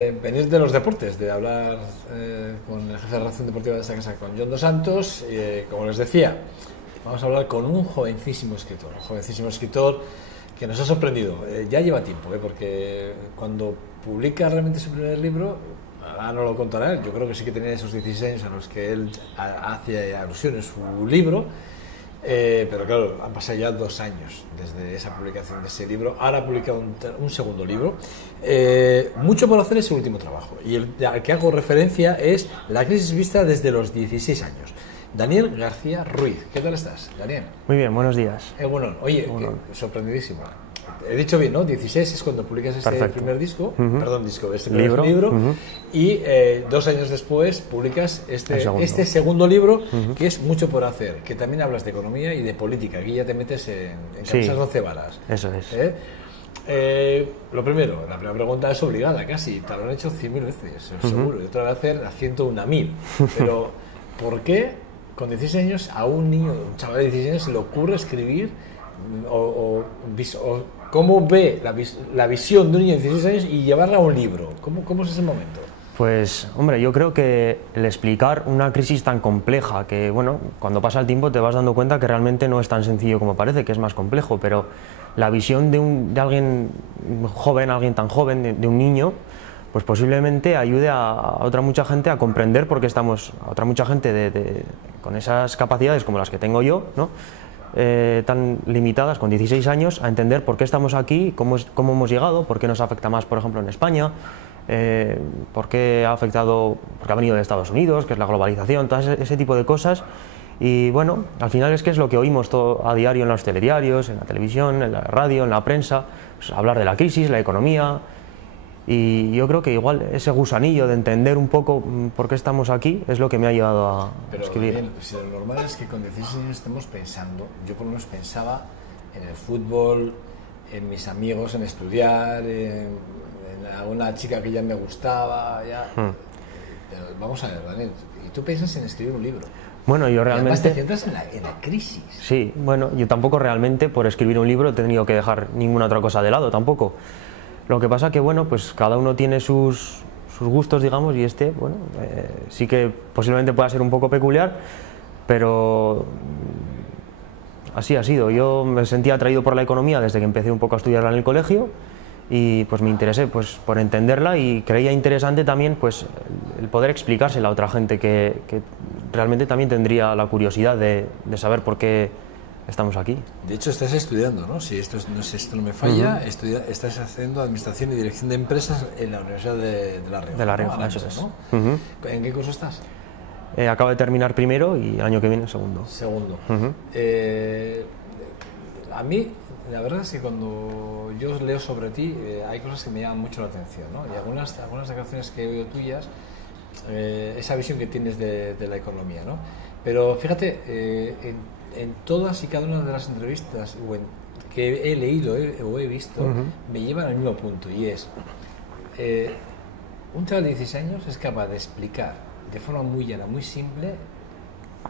Venir de los deportes, de hablar con el jefe de redacción deportiva de esta casa, con John Dos Santos, como les decía, vamos a hablar con un jovencísimo escritor que nos ha sorprendido. Ya lleva tiempo, porque cuando publica realmente su primer libro, ahora no lo contará él, yo creo que sí que tenía esos 16 años a los que él hace alusión en su libro. Pero claro, han pasado ya 2 años desde esa publicación de ese libro. Ahora ha publicado un segundo libro. Mucho por hacer ese último trabajo. Y el al que hago referencia es La crisis vista desde los 16 años. Daniel García Ruiz. ¿Qué tal estás, Daniel? Muy bien, buenos días. Bueno, oye, sorprendidísimo. He dicho bien, ¿no? 16 es cuando publicas este primer disco, este primer libro, y 2 años después publicas este segundo libro, que es Mucho por hacer, que también hablas de economía y de política. Aquí ya te metes en camisas 12 varas. Eso es. Lo primero, la primera pregunta es obligada casi, te lo han hecho 100.000 veces, seguro, y otra vez hacer a 101.000. Pero, ¿por qué con 16 años a un niño, un chaval de 16 años, se le ocurre escribir o cómo ve la visión de un niño de 16 años y llevarla a un libro? ¿Cómo es ese momento? Pues, hombre, yo creo que el explicar una crisis tan compleja, que, bueno, cuando pasa el tiempo te vas dando cuenta que realmente no es tan sencillo como parece, que es más complejo, pero la visión de alguien joven, alguien tan joven, de un niño, pues posiblemente ayude a otra mucha gente a comprender por qué estamos, a otra mucha gente con esas capacidades como las que tengo yo, ¿no? Tan limitadas, con 16 años, a entender por qué estamos aquí, cómo hemos llegado, por qué nos afecta más, por ejemplo, en España, por qué ha afectado, porque ha venido de Estados Unidos, que es la globalización, todo ese tipo de cosas. Y bueno, al final es que es lo que oímos a diario en los telediarios, en la televisión, en la radio, en la prensa, pues hablar de la crisis, la economía. Y yo creo que igual ese gusanillo de entender un poco por qué estamos aquí es lo que me ha llevado a escribir. Pero si lo normal es que con 16 años estemos pensando, yo por lo menos pensaba en el fútbol, en mis amigos, en estudiar, en alguna chica que ya me gustaba, ya. Pero vamos a ver, Daniel, y tú piensas en escribir un libro. Bueno, yo realmente... Además te centras en la crisis. Sí, bueno, yo tampoco realmente por escribir un libro he tenido que dejar ninguna otra cosa de lado, tampoco. Lo que pasa que, bueno, pues cada uno tiene sus gustos, digamos, y bueno, sí que posiblemente pueda ser un poco peculiar, pero así ha sido. Yo me sentía atraído por la economía desde que empecé un poco a estudiarla en el colegio y pues me interesé pues por entenderla y creía interesante también pues el poder explicársela a otra gente que realmente también tendría la curiosidad de saber por qué estamos aquí. De hecho, estás estudiando, ¿no? Si esto no me falla, estás haciendo Administración y Dirección de Empresas en la Universidad de La Rioja. De La Rioja, ¿no? eso es. ¿No? ¿En qué curso estás? Acabo de terminar primero y el año que viene segundo. A mí, la verdad es que cuando yo leo sobre ti, hay cosas que me llaman mucho la atención, ¿no? Y algunas declaraciones que he oído tuyas, esa visión que tienes de la economía, ¿no? Pero fíjate, en todas y cada una de las entrevistas que he leído o he visto, me llevan al mismo punto, y es un chaval de 16 años es capaz de explicar de forma muy llana, muy simple,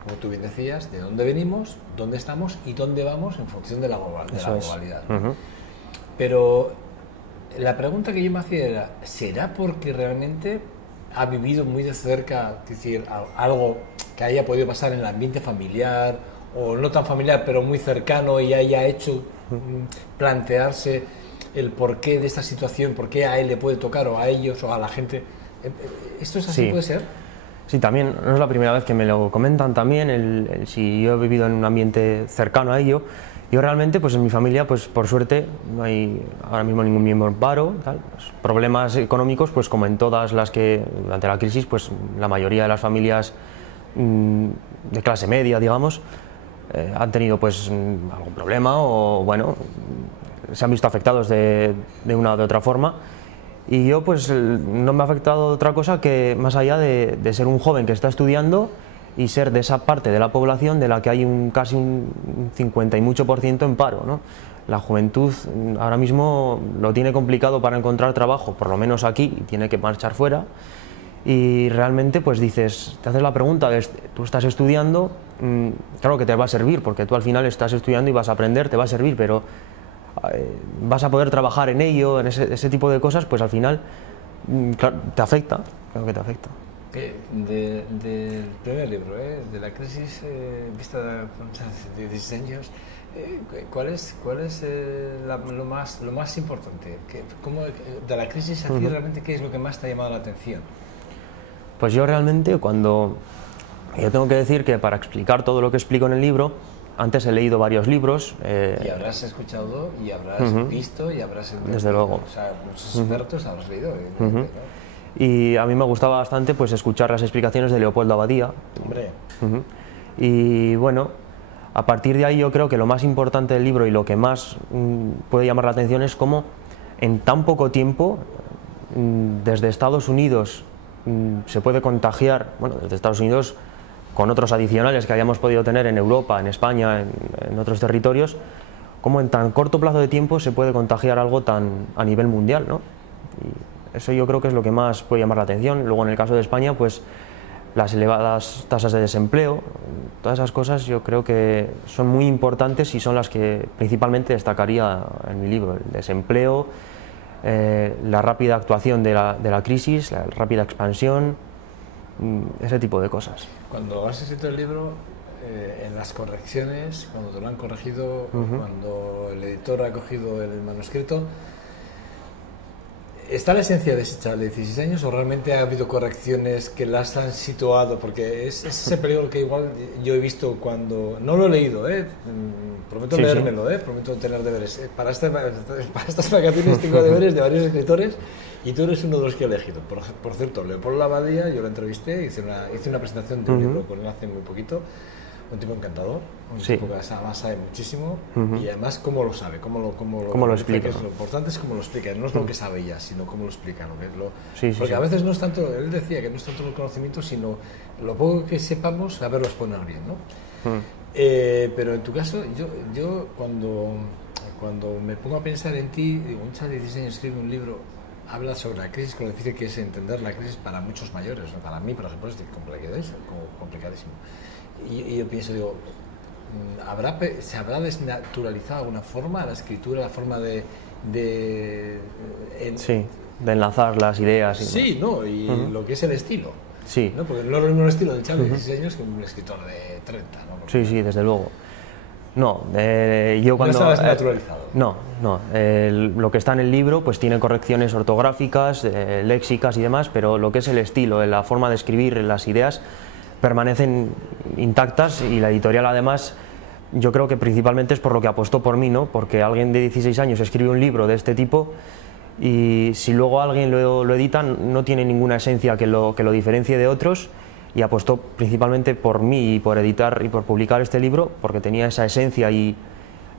como tú bien decías, de dónde venimos, dónde estamos y dónde vamos en función de la globalidad. Pero la pregunta que yo me hacía era, ¿será porque realmente ha vivido muy de cerca, es decir, algo que haya podido pasar en el ambiente familiar, o no tan familiar, pero muy cercano, y haya hecho plantearse el porqué de esta situación, por qué a él le puede tocar, o a ellos, o a la gente? ¿Esto es así? Sí. ¿Puede ser? Sí, también, no es la primera vez que me lo comentan también, si yo he vivido en un ambiente cercano a ello. Yo realmente, pues en mi familia, pues por suerte, no hay ahora mismo ningún miembro en paro, tal. Pues, problemas económicos, pues como en todas las que, durante la crisis, pues la mayoría de las familias de clase media, digamos, han tenido pues algún problema o bueno, se han visto afectados de una o de otra forma, y yo pues no me ha afectado otra cosa que más allá de ser un joven que está estudiando y ser de esa parte de la población de la que hay casi un 50 y mucho % en paro, ¿no? La juventud ahora mismo lo tiene complicado para encontrar trabajo, por lo menos aquí, y tiene que marchar fuera. Y realmente pues dices, te haces la pregunta de, tú estás estudiando, claro que te va a servir, porque tú al final estás estudiando y vas a aprender, te va a servir, pero vas a poder trabajar en ello, en ese tipo de cosas, pues al final claro, te afecta, claro que te afecta. Del primer libro, de la crisis vista de diseños, ¿cuál es lo más importante? De la crisis a ti realmente, ¿qué es lo que más te ha llamado la atención? Pues yo realmente yo tengo que decir que para explicar todo lo que explico en el libro, antes he leído varios libros. Y habrás escuchado, y habrás visto, y habrás... Desde luego. O sea, muchos expertos habrás leído, ¿no? Y a mí me gustaba bastante pues escuchar las explicaciones de Leopoldo Abadía. Hombre. Y bueno, a partir de ahí yo creo que lo más importante del libro y lo que más puede llamar la atención es cómo en tan poco tiempo desde Estados Unidos se puede contagiar, bueno, desde Estados Unidos con otros adicionales que hayamos podido tener en Europa, en España, en otros territorios, cómo en tan corto plazo de tiempo se puede contagiar algo tan a nivel mundial, ¿no? Y eso yo creo que es lo que más puede llamar la atención. Luego en el caso de España, pues las elevadas tasas de desempleo, todas esas cosas yo creo que son muy importantes y son las que principalmente destacaría en mi libro: el desempleo, la rápida actuación de la crisis, la rápida expansión, ese tipo de cosas. Cuando has escrito el libro, en las correcciones, cuando te lo han corregido, cuando el editor ha cogido el manuscrito, ¿está la esencia de ese chaval de 16 años o realmente ha habido correcciones que las han situado? Porque es ese peligro que igual yo he visto cuando... No lo he leído, prometo leérmelo, prometo tener deberes. Para estas vacaciones tengo deberes de varios escritores y tú eres uno de los que he elegido. Por cierto, Leopoldo Abadía, yo lo entrevisté, hice una presentación de un libro con él hace muy poquito. Un tipo encantador, un tipo que además sabe muchísimo y además cómo lo sabe, cómo lo explica. Lo importante es cómo lo explica, no es lo que sabe ya, sino cómo lo explica. Porque a veces no es tanto, él decía que no es tanto el conocimiento, sino lo poco que sepamos, saberlo exponer bien, ¿no? Pero en tu caso, yo cuando me pongo a pensar en ti, digo, un chaval de 16 años escribe un libro, habla sobre la crisis, con lo difícil que es entender la crisis para muchos mayores, ¿no? Para mí, por ejemplo, es complicadísimo. Y yo pienso, digo, ¿se habrá desnaturalizado de alguna forma la escritura, la forma de enlazar las ideas? Sí, ¿no? Y lo que es el estilo. Sí. ¿No? Porque no es lo mismo el estilo del chaval de 16 años que un escritor de 30, ¿no? Porque sí, desde luego. No, yo cuando... No está desnaturalizado. No. Lo que está en el libro pues tiene correcciones ortográficas, léxicas y demás, pero lo que es el estilo, la forma de escribir, las ideas permanecen intactas, y la editorial además yo creo que principalmente es por lo que apostó por mí, ¿no? Porque alguien de 16 años escribe un libro de este tipo y si luego alguien lo edita no tiene ninguna esencia que lo diferencie de otros, y apostó principalmente por mí y por editar y por publicar este libro porque tenía esa esencia y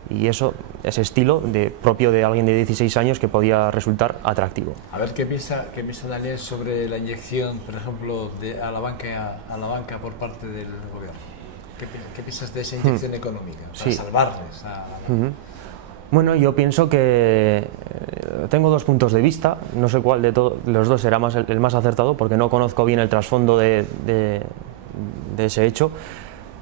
ese estilo propio de alguien de 16 años que podía resultar atractivo. A ver, ¿qué piensa Daniel sobre la inyección, por ejemplo, a la banca por parte del gobierno? ¿Qué piensas de esa inyección económica para salvarles a la banca? Bueno, yo pienso que tengo dos puntos de vista, no sé cuál de los dos será el más acertado porque no conozco bien el trasfondo de ese hecho.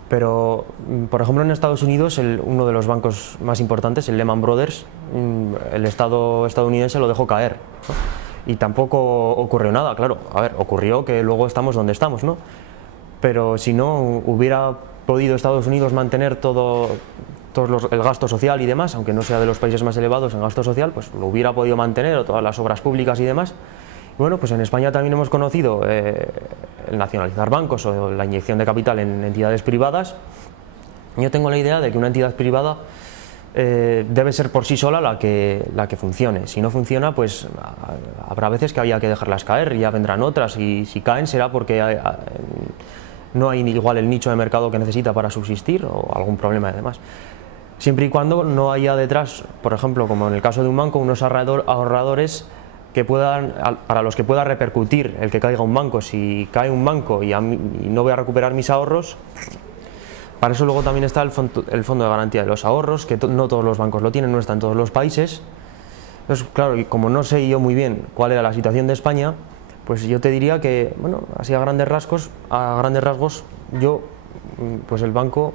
Pero, por ejemplo, en Estados Unidos, uno de los bancos más importantes, el Lehman Brothers, el Estado estadounidense lo dejó caer, ¿no? Y tampoco ocurrió nada, claro. A ver, ocurrió que luego estamos donde estamos, ¿no? Pero si no hubiera podido Estados Unidos mantener el gasto social y demás, aunque no sea de los países más elevados en gasto social, pues lo hubiera podido mantener, o todas las obras públicas y demás. Bueno, pues en España también hemos conocido el nacionalizar bancos o la inyección de capital en entidades privadas. Yo tengo la idea de que una entidad privada debe ser por sí sola la que funcione. Si no funciona, pues habrá veces que haya que dejarlas caer y ya vendrán otras, y si caen será porque no hay igual el nicho de mercado que necesita para subsistir o algún problema y demás. Siempre y cuando no haya detrás, por ejemplo, como en el caso de un banco, unos ahorradores para los que pueda repercutir el que caiga un banco. Si cae un banco y no voy a recuperar mis ahorros, para eso luego también está el fondo de garantía de los ahorros, que no todos los bancos lo tienen, no está en todos los países. Entonces, claro, y como no sé yo muy bien cuál era la situación de España, pues yo te diría que, bueno, así a grandes rasgos, pues el banco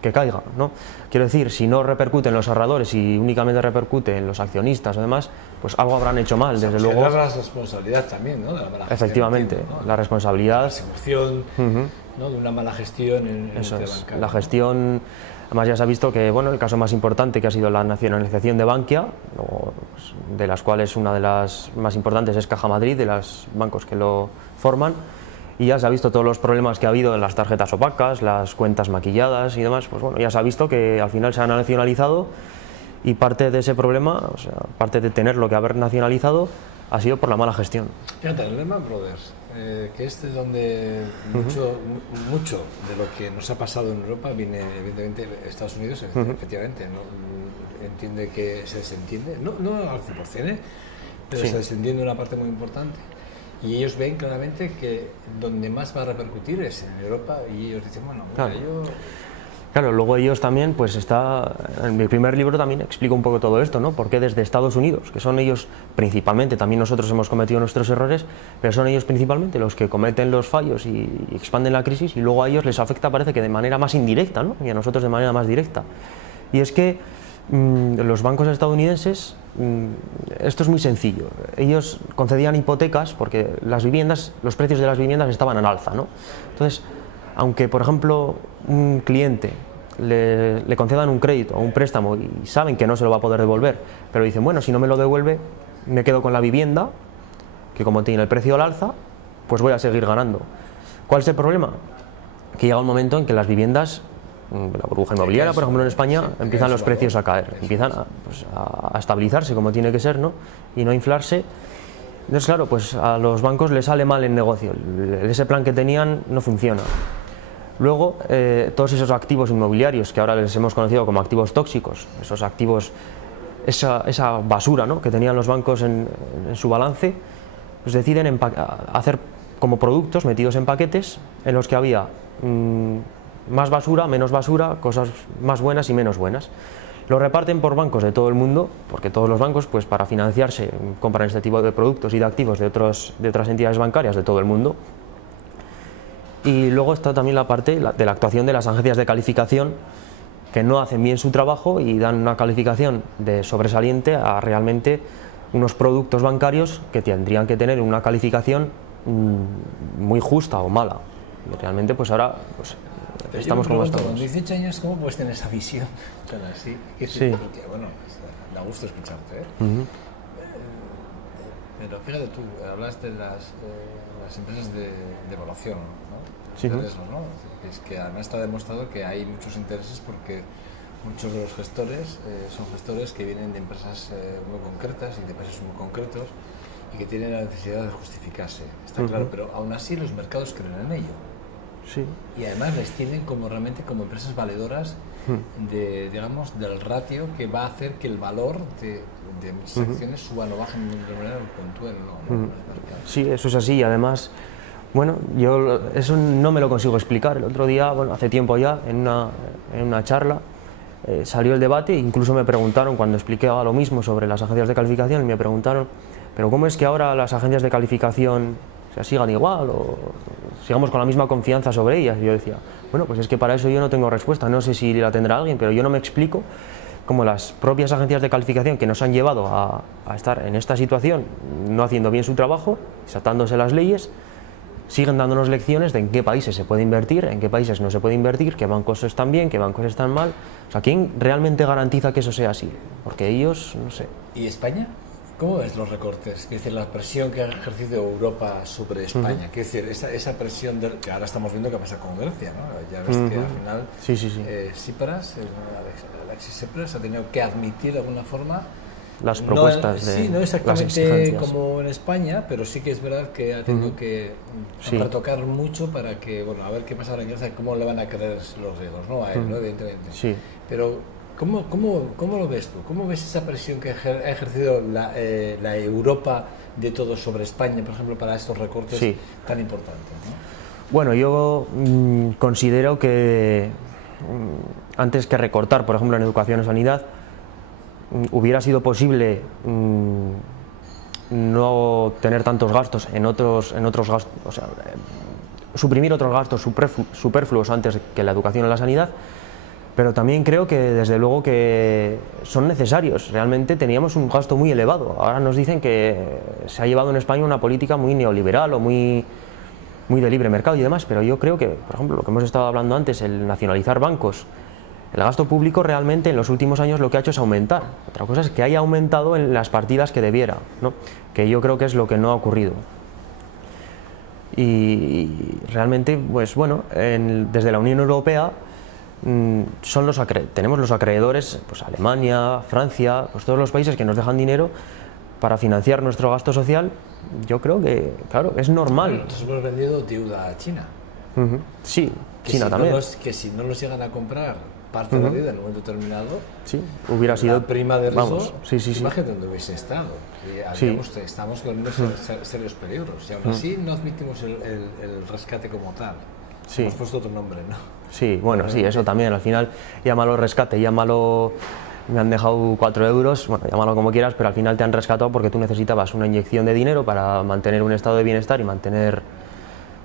que caiga, ¿no? Quiero decir, si no repercute en los ahorradores y únicamente repercute en los accionistas o demás, pues algo habrán hecho mal, desde luego. La responsabilidad también, ¿no? De la mala gestión, efectivamente, entiendo, ¿no? la responsabilidad. La persecución, ¿no? De una mala gestión en Eso el es, bancario. la gestión. Además ya se ha visto que, bueno, el caso más importante que ha sido la nacionalización de Bankia, de las cuales una de las más importantes es Caja Madrid, de los bancos que lo forman, y ya se ha visto todos los problemas que ha habido en las tarjetas opacas, las cuentas maquilladas y demás. Pues bueno, ya se ha visto que al final se ha nacionalizado, y parte de ese problema, o sea, parte de tenerlo que haber nacionalizado, ha sido por la mala gestión. Fíjate, el Lehman Brothers, que es donde mucho de lo que nos ha pasado en Europa viene evidentemente de Estados Unidos, efectivamente, ¿no? Entiende que se desentiende, no al 100%, pero se desentiende una parte muy importante, y ellos ven claramente que donde más va a repercutir es en Europa, y ellos dicen, bueno, claro. yo... Claro, luego ellos también, pues en mi primer libro también explico un poco todo esto, ¿no? Porque desde Estados Unidos, que son ellos principalmente, también nosotros hemos cometido nuestros errores, pero son ellos principalmente los que cometen los fallos y expanden la crisis, y luego a ellos les afecta, parece que de manera más indirecta, ¿no? Y a nosotros de manera más directa. Y es que los bancos estadounidenses, esto es muy sencillo, ellos concedían hipotecas porque las viviendas, los precios de las viviendas estaban en alza, ¿no? Entonces, aunque, por ejemplo, un cliente le concedan un crédito o un préstamo y saben que no se lo va a poder devolver, pero dicen, bueno, si no me lo devuelve, me quedo con la vivienda, que como tiene el precio al alza, pues voy a seguir ganando. ¿Cuál es el problema? Que llega un momento en que las viviendas, la burbuja inmobiliaria, por ejemplo, en España, empiezan los precios a caer, empiezan a estabilizarse como tiene que ser, ¿no? Y no a inflarse. Entonces, claro, pues a los bancos les sale mal el negocio, ese plan que tenían no funciona. Luego, todos esos activos inmobiliarios que ahora les hemos conocido como activos tóxicos, esos activos, esa basura, ¿no?, que tenían los bancos en su balance, pues deciden hacer como productos metidos en paquetes en los que había más basura, menos basura, cosas más buenas y menos buenas. Lo reparten por bancos de todo el mundo, porque todos los bancos, pues para financiarse, compran este tipo de productos y de activos de otras entidades bancarias de todo el mundo. Y luego está también la parte de la actuación de las agencias de calificación, que no hacen bien su trabajo y dan una calificación de sobresaliente a realmente unos productos bancarios que tendrían que tener una calificación muy justa o mala. Y realmente, pues ahora pues, estamos como estamos. Con 18 años, ¿cómo puedes tener esa visión tan así? Sí. Porque, bueno, da gusto escucharte, ¿eh? Pero fíjate tú, hablas de las empresas de evaluación, ¿no? Sí. De riesgos, ¿no? Es que además está demostrado que hay muchos intereses porque muchos de los gestores son gestores que vienen de empresas muy concretas y de países muy concretos y que tienen la necesidad de justificarse, está claro, pero aún así los mercados creen en ello. Sí. Y además les tienen como realmente como empresas valedoras digamos, del ratio que va a hacer que el valor de muchas acciones suban o bajen de manera puntual, ¿no? En el mercado. Sí, eso es así. Y además, bueno, yo eso no me lo consigo explicar. El otro día, bueno, hace tiempo ya, en una charla, salió el debate, incluso me preguntaron, cuando expliqué lo mismo sobre las agencias de calificación, me preguntaron, pero ¿cómo es que ahora las agencias de calificación sigan igual o sigamos con la misma confianza sobre ellas? Y yo decía, bueno, pues es que para eso yo no tengo respuesta, no sé si la tendrá alguien, pero yo no me explico cómo las propias agencias de calificación que nos han llevado a estar en esta situación, no haciendo bien su trabajo, saltándose las leyes, siguen dándonos lecciones de en qué países se puede invertir, en qué países no se puede invertir, qué bancos están bien, qué bancos están mal. O sea, ¿quién realmente garantiza que eso sea así? Porque ellos, no sé. ¿Y España? ¿Cómo ves los recortes? Quiero decir, la presión que ha ejercido Europa sobre España. Quiero decir, esa presión que ahora estamos viendo que pasa con Grecia, ¿no? Ya ves que al final Tsipras, Alexis Tsipras, ha tenido que admitir de alguna forma las propuestas sí, no exactamente como en España, pero sí que es verdad que ha tenido que retocar mucho para que, bueno, a ver qué pasa ahora en Grecia, cómo le van a creer los riesgos, ¿no? A él, ¿no? Evidentemente. Sí. Pero ¿cómo lo ves tú? ¿Cómo ves esa presión que ha ejercido la Europa de todo sobre España, por ejemplo, para estos recortes tan importantes, ¿no? Bueno, yo considero que antes que recortar, por ejemplo, en educación o sanidad, hubiera sido posible no tener tantos gastos en otros gastos, o sea, suprimir otros gastos superfluos antes que la educación o la sanidad, pero también creo que desde luego que son necesarios. Realmente teníamos un gasto muy elevado. Ahora nos dicen que se ha llevado en España una política muy neoliberal o muy de libre mercado y demás, pero yo creo que, por ejemplo, lo que hemos estado hablando antes, el nacionalizar bancos, el gasto público realmente en los últimos años lo que ha hecho es aumentar. Otra cosa es que haya aumentado en las partidas que debiera, ¿no? Que yo creo que es lo que no ha ocurrido. Y realmente, pues bueno, desde la Unión Europea tenemos los acreedores, pues Alemania, Francia, pues todos los países que nos dejan dinero para financiar nuestro gasto social. Yo creo que, claro, es normal. Nosotros hemos vendido deuda a China. Sí, que China si también. Que si no nos llegan a comprar parte de la deuda en un momento determinado, sí, hubiera sido la prima de riesgo, vamos, sí. imagínate donde hubiese estado. Estamos con unos serios peligros y aún así no admitimos el rescate como tal. Sí. Hemos puesto otro nombre, ¿no? Sí, bueno, sí, eso también. Al final, llámalo rescate, llámalo, me han dejado 4 euros, bueno, llámalo como quieras, pero al final te han rescatado porque tú necesitabas una inyección de dinero para mantener un estado de bienestar y mantener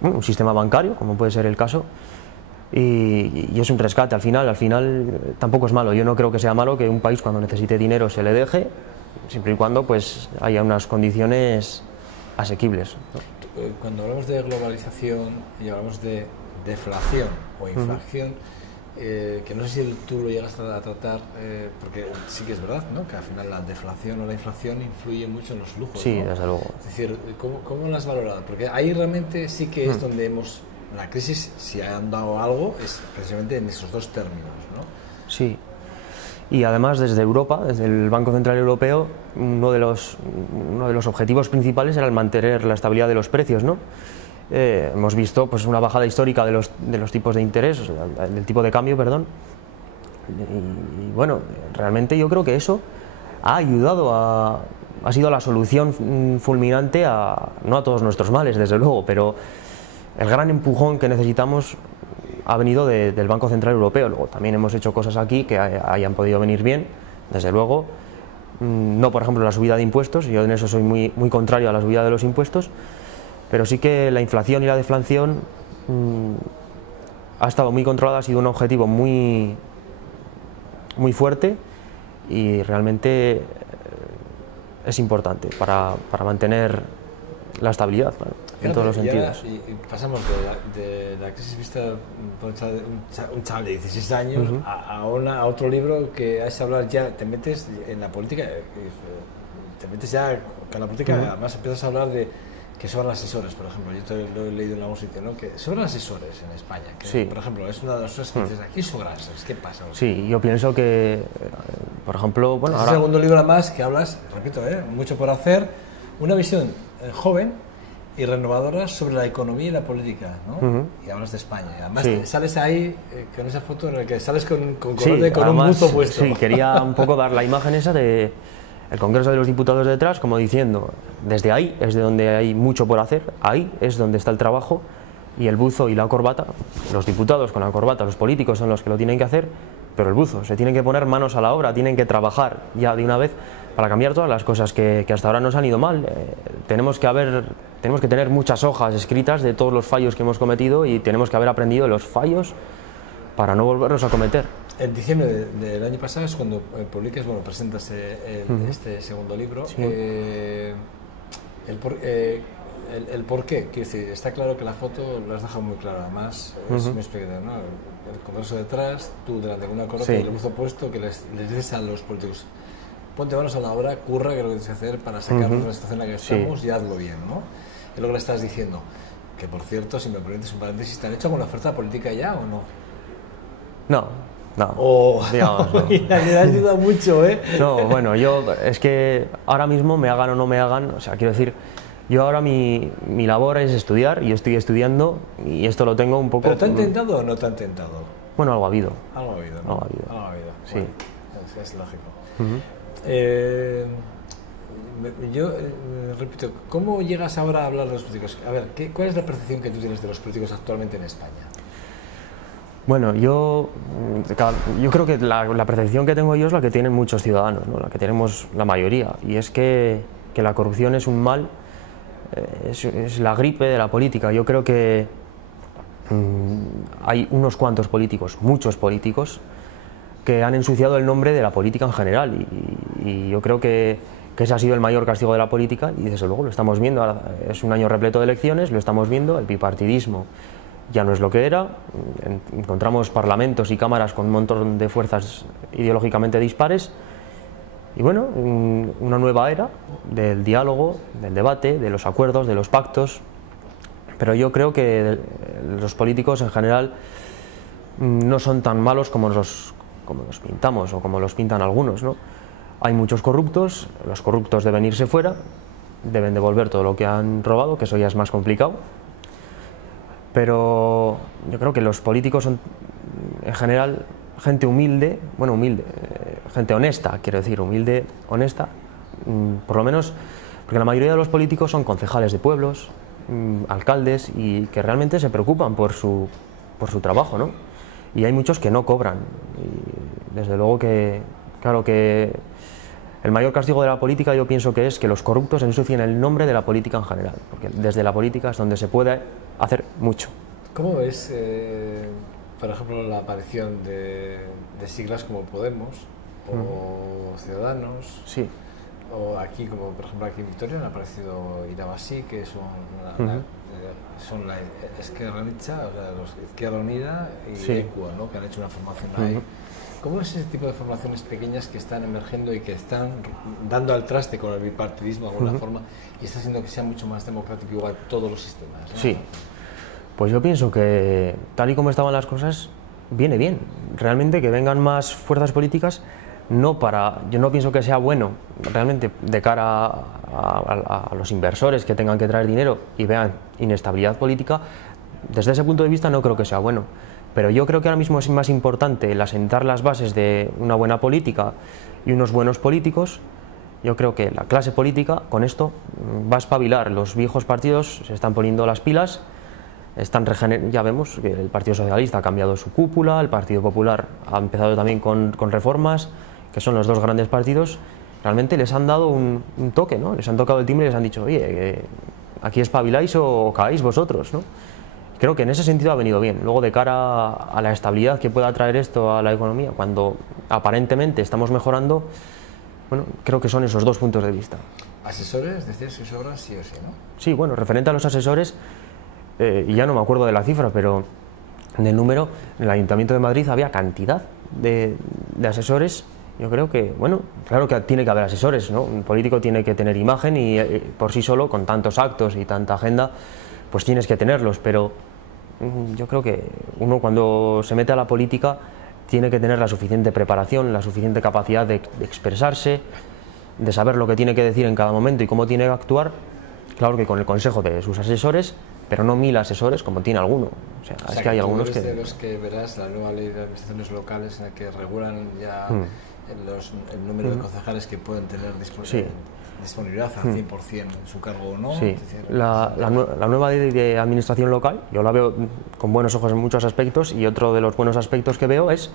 un sistema bancario, como puede ser el caso. Y es un rescate, al final tampoco es malo. Yo no creo que sea malo que un país cuando necesite dinero se le deje, siempre y cuando pues haya unas condiciones asequibles, ¿no? Cuando hablamos de globalización y hablamos de deflación o inflación, que no sé si tú lo llegas a tratar, porque sí que es verdad, ¿no? Que al final la deflación o la inflación influye mucho en los lujos. Sí, ¿no? desde luego. Es decir, ¿cómo lo has valorado? Porque ahí realmente sí que es donde la crisis, si ha dado algo, es precisamente en esos dos términos, ¿no? Sí. Y además desde Europa, desde el Banco Central Europeo, uno de los objetivos principales era el mantener la estabilidad de los precios, ¿no? Hemos visto pues una bajada histórica de los tipos de interés, del tipo de cambio, perdón. Y bueno, realmente yo creo que eso ha ayudado ha sido la solución fulminante no a todos nuestros males, desde luego, pero el gran empujón que necesitamos ha venido del Banco Central Europeo. Luego también hemos hecho cosas aquí que hayan podido venir bien, desde luego. No, por ejemplo, la subida de impuestos, yo en eso soy muy contrario a la subida de los impuestos, pero sí que la inflación y la deflación ha estado muy controlada, ha sido un objetivo muy fuerte y realmente es importante para mantener la estabilidad, claro, en todos los sentidos. Y pasamos de la crisis vista por un chaval de 16 años a otro libro que has hablar ya, te metes en la política, te metes ya con la política, además empiezas a hablar de que sobran asesores, por ejemplo. Yo lo he leído en algún sitio, ¿no? Que sobran asesores en España. Que, sí. Por ejemplo, es una de las cosas que dices, aquí sobran asesores, ¿qué pasa? Sí, yo pienso que, por ejemplo, bueno, ahora... segundo libro además que hablas, repito, mucho por hacer, una visión joven y renovadora sobre la economía y la política, ¿no? Y hablas de España. Y además sales ahí con esa foto en la que sales con un buzo puesto. Sí, quería un poco dar la imagen esa de el Congreso de los Diputados detrás, como diciendo, desde ahí es de donde hay mucho por hacer, ahí es donde está el trabajo, y el buzo y la corbata, los diputados con la corbata, los políticos son los que lo tienen que hacer, pero el buzo, se tienen que poner manos a la obra, tienen que trabajar ya de una vez para cambiar todas las cosas que hasta ahora nos han ido mal. Tenemos que tener muchas hojas escritas de todos los fallos que hemos cometido y tenemos que haber aprendido de los fallos para no volverlos a cometer. En diciembre del año pasado es cuando publicas, presentas este segundo libro. Sí. El por qué, quiero decir, está claro que la foto lo has dejado muy clara, además es muy explicativa, ¿no? El Congreso detrás, tú delante de una corbata y el buzo puesto, que les dices a los políticos, ponte manos a la obra, curra, que es lo que tienes que hacer para sacarnos de la situación en la que estamos y hazlo bien, ¿no? Es lo que le estás diciendo. Que por cierto, si me permites un paréntesis, ¿te han hecho alguna oferta política ya o no? No. Digamos, no. Le has ayudado mucho, ¿eh? No, bueno, es que ahora mismo me hagan o no me hagan, o sea, quiero decir, yo ahora mi labor es estudiar, y yo estoy estudiando, y esto lo tengo un poco... ¿Pero te han tentado o no te han tentado? Bueno, algo ha habido. Algo ha habido, ¿no? Algo ha habido. Sí. Bueno, es lógico. Yo repito, ¿cómo llegas ahora a hablar de los políticos? A ver, ¿cuál es la percepción que tú tienes de los políticos actualmente en España? Bueno, yo creo que la percepción que tengo yo es la que tienen muchos ciudadanos, ¿no? La que tenemos la mayoría, y es que la corrupción es un mal, es la gripe de la política. Yo creo que hay unos cuantos políticos, muchos políticos, que han ensuciado el nombre de la política en general y yo creo que ese ha sido el mayor castigo de la política y desde luego lo estamos viendo. Ahora es un año repleto de elecciones, lo estamos viendo, el bipartidismo ya no es lo que era, encontramos parlamentos y cámaras con un montón de fuerzas ideológicamente dispares y bueno, una nueva era del diálogo, del debate, de los acuerdos, de los pactos, pero yo creo que los políticos en general no son tan malos como los pintamos o como los pintan algunos, ¿no? Hay muchos corruptos, los corruptos deben irse fuera, deben devolver todo lo que han robado, que eso ya es más complicado, pero yo creo que los políticos son en general gente humilde, bueno, humilde, gente honesta, quiero decir, humilde, honesta, por lo menos, porque la mayoría de los políticos son concejales de pueblos, alcaldes, y que realmente se preocupan por su trabajo, ¿no? Y hay muchos que no cobran, y desde luego que, claro que el mayor castigo de la política yo pienso que es que los corruptos ensucien el nombre de la política en general, porque desde la política es donde se puede hacer mucho. ¿Cómo ves, por ejemplo, la aparición de siglas como Podemos o Ciudadanos? Sí. O aquí, como por ejemplo aquí en Vitoria, han aparecido Irabasí, que son la Esquerra Unida, o sea, los Izquierda Unida y Sí. ECUA, ¿no? Que han hecho una formación ahí. ¿Cómo es ese tipo de formaciones pequeñas que están emergiendo y que están dando al traste con el bipartidismo de alguna forma y está haciendo que sea mucho más democrático igual todos los sistemas, ¿no? Sí, pues yo pienso que tal y como estaban las cosas, viene bien. Realmente que vengan más fuerzas políticas, yo no pienso que sea bueno realmente de cara a los inversores que tengan que traer dinero y vean inestabilidad política. Desde ese punto de vista no creo que sea bueno. Pero yo creo que ahora mismo es más importante el asentar las bases de una buena política y unos buenos políticos. Yo creo que la clase política con esto va a espabilar. Los viejos partidos se están poniendo las pilas, ya vemos que el Partido Socialista ha cambiado su cúpula, el Partido Popular ha empezado también con reformas, que son los dos grandes partidos. Realmente les han dado un toque, ¿no? Les han tocado el timbre y les han dicho, oye, aquí espabiláis o caéis vosotros, ¿no? Creo que en ese sentido ha venido bien. Luego, de cara a la estabilidad que pueda traer esto a la economía, cuando aparentemente estamos mejorando, bueno, creo que son esos dos puntos de vista. ¿Asesores? Decías que sobran sí o sí, ¿no? Sí, bueno, referente a los asesores, y ya no me acuerdo de la cifra, pero del número, en el Ayuntamiento de Madrid había cantidad de asesores. Yo creo que, bueno, claro que tiene que haber asesores, ¿no? Un político tiene que tener imagen y por sí solo, con tantos actos y tanta agenda, pues tienes que tenerlos, pero yo creo que uno cuando se mete a la política tiene que tener la suficiente preparación, la suficiente capacidad de expresarse, de saber lo que tiene que decir en cada momento y cómo tiene que actuar, claro que con el consejo de sus asesores, pero no 1000 asesores como tiene alguno. O sea, es que hay algunos que... de los que verás la nueva ley de administraciones locales en la que regulan ya el número de concejales que pueden tener disponibilidad al 100% en su cargo o no. Sí, es decir, la nueva ley de administración local, yo la veo con buenos ojos en muchos aspectos, y otro de los buenos aspectos que veo es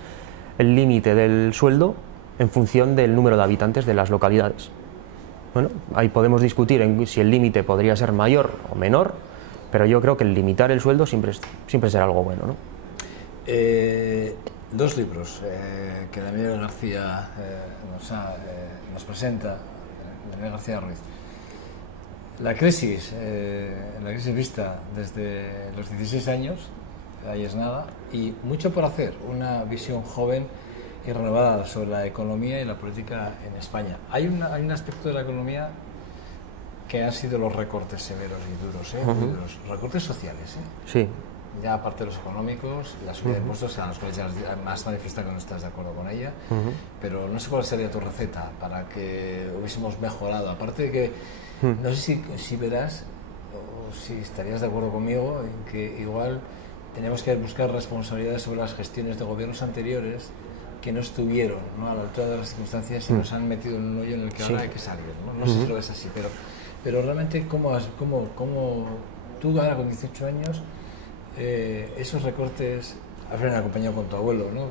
el límite del sueldo en función del número de habitantes de las localidades. Bueno, ahí podemos discutir en si el límite podría ser mayor o menor, pero yo creo que el limitar el sueldo siempre será algo bueno, ¿no? Dos libros que Daniel García nos presenta, Daniel García Ruiz. La crisis vista desde los 16 años, ahí es nada, y mucho por hacer, una visión joven y renovada sobre la economía y la política en España. Hay un aspecto de la economía que han sido los recortes severos y duros, muy duros, recortes sociales, Sí. Ya aparte de los económicos, la subida de impuestos, a los cuales ya más manifiesta que no estás de acuerdo con ella, pero no sé cuál sería tu receta para que hubiésemos mejorado, aparte de que, no sé si verás o si estarías de acuerdo conmigo en que igual tenemos que buscar responsabilidades sobre las gestiones de gobiernos anteriores que no estuvieron, ¿no?, a la altura de las circunstancias y nos han metido en un hoyo en el que ahora hay que salir, ¿no? No sé si lo ves así, pero realmente ¿cómo tú ahora con 18 años esos recortes habrán acompañado con tu abuelo, ¿no?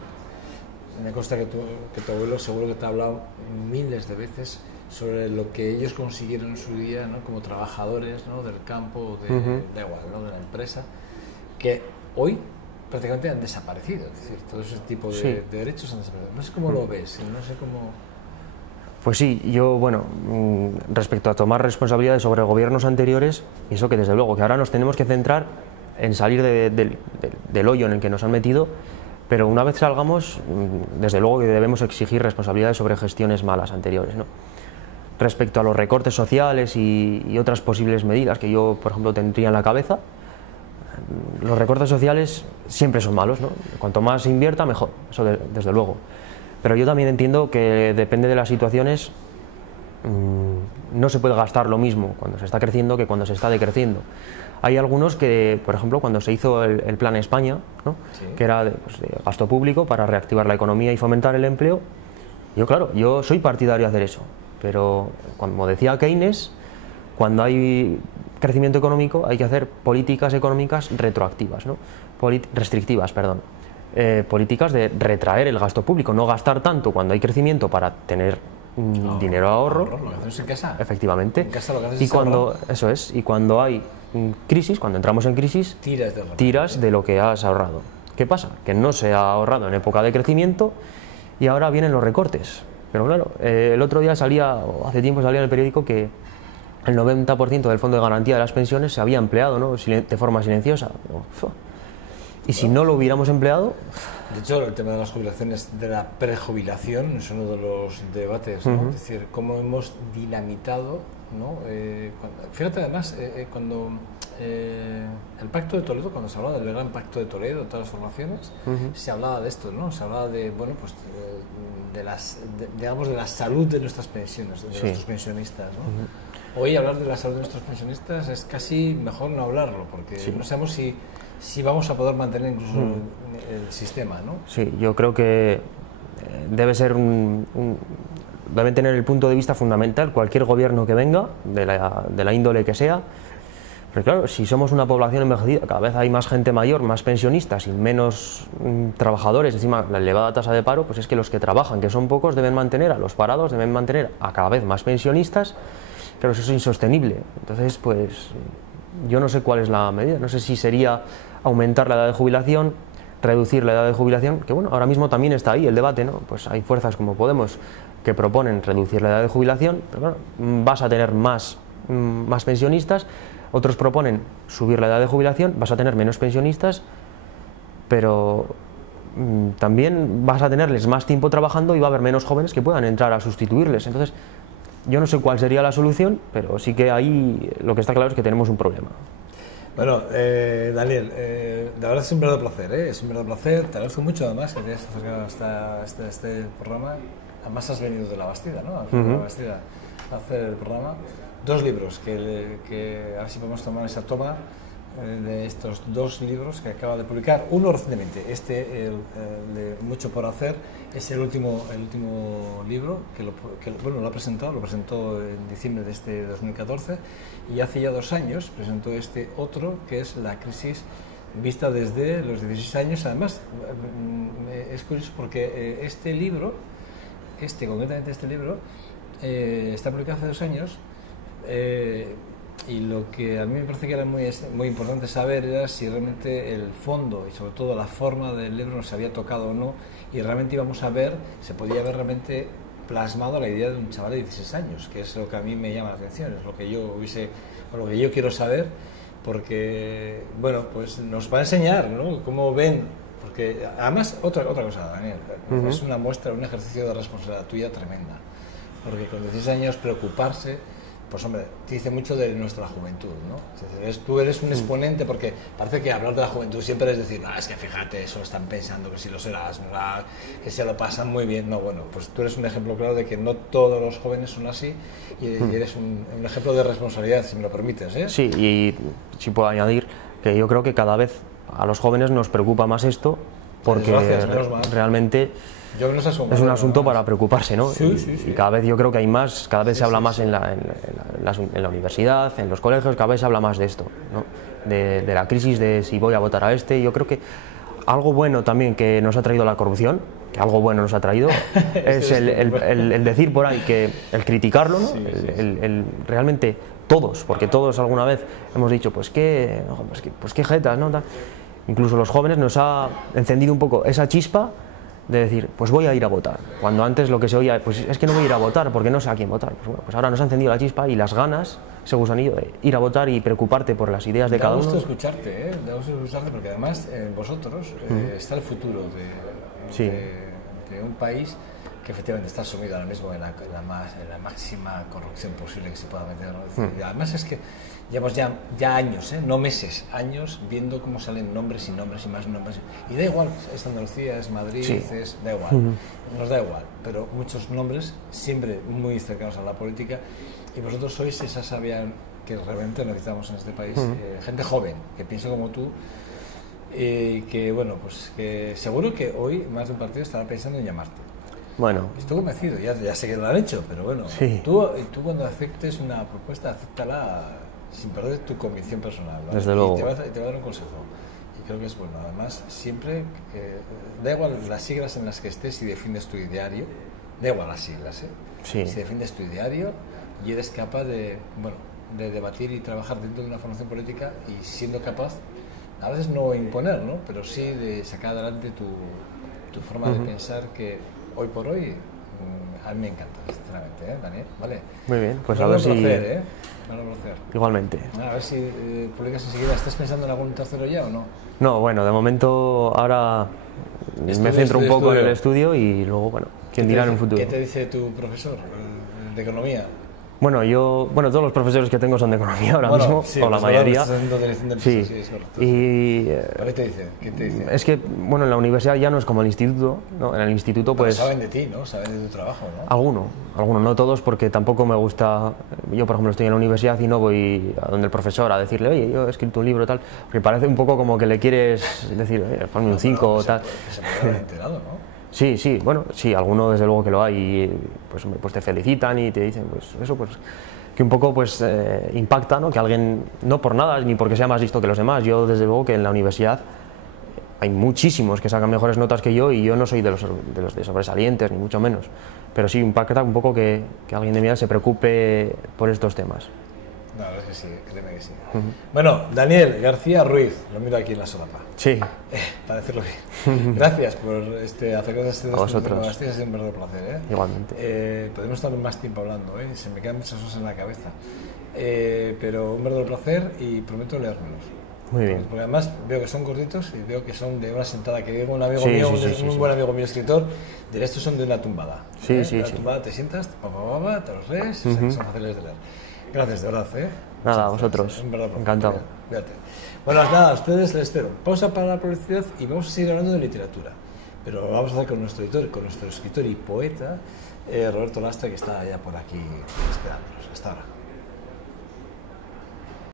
Me consta que tu abuelo seguro que te ha hablado miles de veces sobre lo que ellos consiguieron en su día, ¿no?, como trabajadores, ¿no?, del campo, da igual, ¿no?, de la empresa, que hoy prácticamente han desaparecido, es decir, todo ese tipo de derechos han desaparecido. No sé cómo lo ves, no sé cómo... Pues sí, yo, bueno, respecto a tomar responsabilidades sobre gobiernos anteriores, pienso que desde luego que ahora nos tenemos que centrar en salir del hoyo en el que nos han metido, pero una vez salgamos, desde luego que debemos exigir responsabilidades sobre gestiones malas anteriores, ¿no? Respecto a los recortes sociales y otras posibles medidas que yo, por ejemplo, tendría en la cabeza, los recortes sociales siempre son malos, ¿no? Cuanto más se invierta, mejor, eso desde luego. Pero yo también entiendo que depende de las situaciones, no se puede gastar lo mismo cuando se está creciendo que cuando se está decreciendo. Hay algunos que, por ejemplo, cuando se hizo el Plan España, ¿no? Sí. Que era de gasto público para reactivar la economía y fomentar el empleo, yo soy partidario de hacer eso, pero como decía Keynes, cuando hay crecimiento económico hay que hacer políticas económicas retroactivas, ¿no? Restrictivas, perdón. Políticas de retraer el gasto público, no gastar tanto cuando hay crecimiento para tener dinero a ahorro. Lo que haces en casa. Efectivamente. En casa lo que haces y es cuando ahorrar. Eso es, y cuando hay crisis, cuando entramos en crisis, tiras de lo que has ahorrado. ¿Qué pasa? Que no se ha ahorrado en época de crecimiento y ahora vienen los recortes. Pero claro, el otro día hace tiempo salía en el periódico que el 90% del fondo de garantía de las pensiones se había empleado, ¿no? De forma silenciosa. Y si no lo hubiéramos empleado... De hecho, el tema de las jubilaciones, de la prejubilación, es uno de los debates, ¿no? Es decir, cómo hemos dinamitado, ¿no? Fíjate además, cuando el Pacto de Toledo, cuando se hablaba del gran Pacto de Toledo, de todas las formaciones, se hablaba de esto, ¿no? Se hablaba de, bueno, pues digamos, de la salud de nuestras pensiones, de nuestros pensionistas, ¿no? Hoy hablar de la salud de nuestros pensionistas es casi mejor no hablarlo, porque no sabemos si vamos a poder mantener incluso el sistema, ¿no? Sí, yo creo que debe ser debe tener el punto de vista fundamental cualquier gobierno que venga, de la índole que sea. Pero claro, si somos una población envejecida, cada vez hay más gente mayor, más pensionistas y menos trabajadores, encima la elevada tasa de paro, pues es que los que trabajan, que son pocos, deben mantener a los parados, deben mantener a cada vez más pensionistas. Claro, eso es insostenible. Entonces, pues yo no sé cuál es la medida, no sé si sería aumentar la edad de jubilación, reducir la edad de jubilación, que bueno, ahora mismo también está ahí el debate, ¿no? Pues hay fuerzas como Podemos que proponen reducir la edad de jubilación, pero bueno, vas a tener más pensionistas, otros proponen subir la edad de jubilación, vas a tener menos pensionistas, pero también vas a tenerles más tiempo trabajando y va a haber menos jóvenes que puedan entrar a sustituirles. Entonces, yo no sé cuál sería la solución, pero sí que ahí lo que está claro es que tenemos un problema. Bueno, Daniel, de verdad es un verdadero placer, es un verdadero placer, te agradezco mucho además que te hayas acercado hasta este programa. Además has venido de La Bastida, ¿no? Has venido de La Bastida a hacer el programa. 2 libros que a ver si podemos tomar esa toma de estos 2 libros que acaba de publicar. Uno recientemente, el de Mucho por hacer, es el último libro bueno, lo presentó en diciembre de este 2014 y hace ya 2 años presentó este otro que es La crisis vista desde los 16 años. Además, es curioso porque concretamente este libro está publicado hace 2 años. Y lo que a mí me parece que era muy importante saber era si realmente el fondo y sobre todo la forma del libro nos había tocado o no, y realmente se podía ver realmente plasmado la idea de un chaval de 16 años, que es lo que a mí me llama la atención, es lo que yo quiero saber, porque bueno, pues nos va a enseñar, ¿no? Cómo ven, porque además otra cosa, Daniel, es una muestra, un ejercicio de responsabilidad tuya tremenda, porque con 16 años preocuparse, pues hombre, te dice mucho de nuestra juventud, ¿no? Tú eres un exponente, porque parece que hablar de la juventud siempre es decir, es que fíjate, eso están pensando que si lo serás, ¿verdad? Que se lo pasan muy bien. No, bueno, pues tú eres un ejemplo claro de que no todos los jóvenes son así y eres un ejemplo de responsabilidad, si me lo permites, ¿eh? Sí, y si puedo añadir que yo creo que cada vez a los jóvenes nos preocupa más esto, porque realmente... es un asunto para preocuparse, ¿no? Sí. Y cada vez yo creo que hay más, cada vez se habla más en la universidad, en los colegios, cada vez se habla más de esto, ¿no? De la crisis, de si voy a votar a este. Yo creo que algo bueno también que nos ha traído la corrupción, que algo bueno nos ha traído, es el decir por ahí, que el criticarlo, ¿no? El realmente todos, porque todos alguna vez hemos dicho, pues qué jetas, ¿no? incluso los jóvenes, nos ha encendido un poco esa chispa de decir, pues voy a ir a votar, cuando antes lo que se oía, pues es que no voy a ir a votar porque no sé a quién votar. Pues bueno, pues ahora nos ha encendido la chispa y las ganas, ese gusanillo de ir a votar y preocuparte por las ideas de cada uno. Da gusto escucharte, ¿eh? Da gusto escucharte porque además en vosotros está el futuro de un país que efectivamente está sumido ahora mismo en la máxima corrupción posible que se pueda meter, ¿no? Y además es que llevamos ya años, no meses, años viendo cómo salen nombres y nombres y más nombres. Y da igual, es Andalucía, es Madrid, da igual, nos da igual, pero muchos nombres siempre muy cercanos a la política y vosotros sois esa savia que realmente necesitamos en este país, gente joven, que piensa como tú y que, bueno, pues que seguro que hoy más de un partido estará pensando en llamarte. Bueno. Estoy convencido, ya sé que lo han hecho, pero bueno, tú cuando aceptes una propuesta, acéptala sin perder tu convicción personal, ¿no? Desde luego. Y te va a dar un consejo, y creo que es bueno. Además, siempre, da igual las siglas en las que estés y defiendes tu ideario, da igual las siglas, si defiendes tu ideario y eres capaz de debatir y trabajar dentro de una formación política y siendo capaz, a veces no imponer, ¿no? Pero sí de sacar adelante tu forma de pensar que hoy por hoy a mí me encanta, sinceramente, Daniel, ¿vale? Muy bien, pues a ver si... placer. Igualmente. A ver si publicas enseguida. ¿Estás pensando en algún tercero ya o no? No, bueno, de momento ahora me centro un poco en el estudio y luego, bueno, quién dirá en un futuro. ¿Qué te dice tu profesor de economía? Bueno, todos los profesores que tengo son de economía ahora mismo, o la mayoría. Sí, es correcto. Y ¿Qué te dice? es que, bueno, en la universidad ya no es como el instituto, ¿no? En el instituto pues... Pero saben de ti, ¿no? Saben de tu trabajo, ¿no? Algunos, no todos, porque tampoco me gusta... Yo, por ejemplo, estoy en la universidad y no voy a donde el profesor a decirle, oye, yo he escrito un libro tal, porque parece un poco como que le quieres decir, ponme un 5 o tal. Se puede haber enterado, ¿no? Sí, bueno, sí, alguno desde luego que lo hay y pues te felicitan y te dicen, pues eso, pues que un poco pues impacta, ¿no? Que alguien, no por nada, ni porque sea más listo que los demás, yo desde luego que en la universidad hay muchísimos que sacan mejores notas que yo y yo no soy de los de sobresalientes, ni mucho menos, pero sí impacta un poco que alguien de mi edad se preocupe por estos temas. No, la verdad es que sí, créeme que sí. Bueno, Daniel García Ruiz, lo miro aquí en la solapa. Sí. Para decirlo bien. Gracias por acercarse a este vosotros. Ha sido un verdadero placer. Igualmente. Podemos estar más tiempo hablando, se me quedan muchas cosas en la cabeza. Pero un verdadero placer y prometo leérmelos. Muy bien. Porque además veo que son cortitos y veo que son de una sentada, que digo un amigo mío, un buen amigo mío escritor, de estos son de una tumbada. Una tumbada, te sientas, te los lees, son fáciles de leer. Gracias, de verdad, Nada, a vosotros. Encantado. Cuídate. Bueno, nada, a ustedes les espero. Pausa para la publicidad y vamos a seguir hablando de literatura. Pero vamos a hacer con nuestro escritor y poeta, Roberto Lastra, que está ya por aquí esperándonos. Hasta ahora.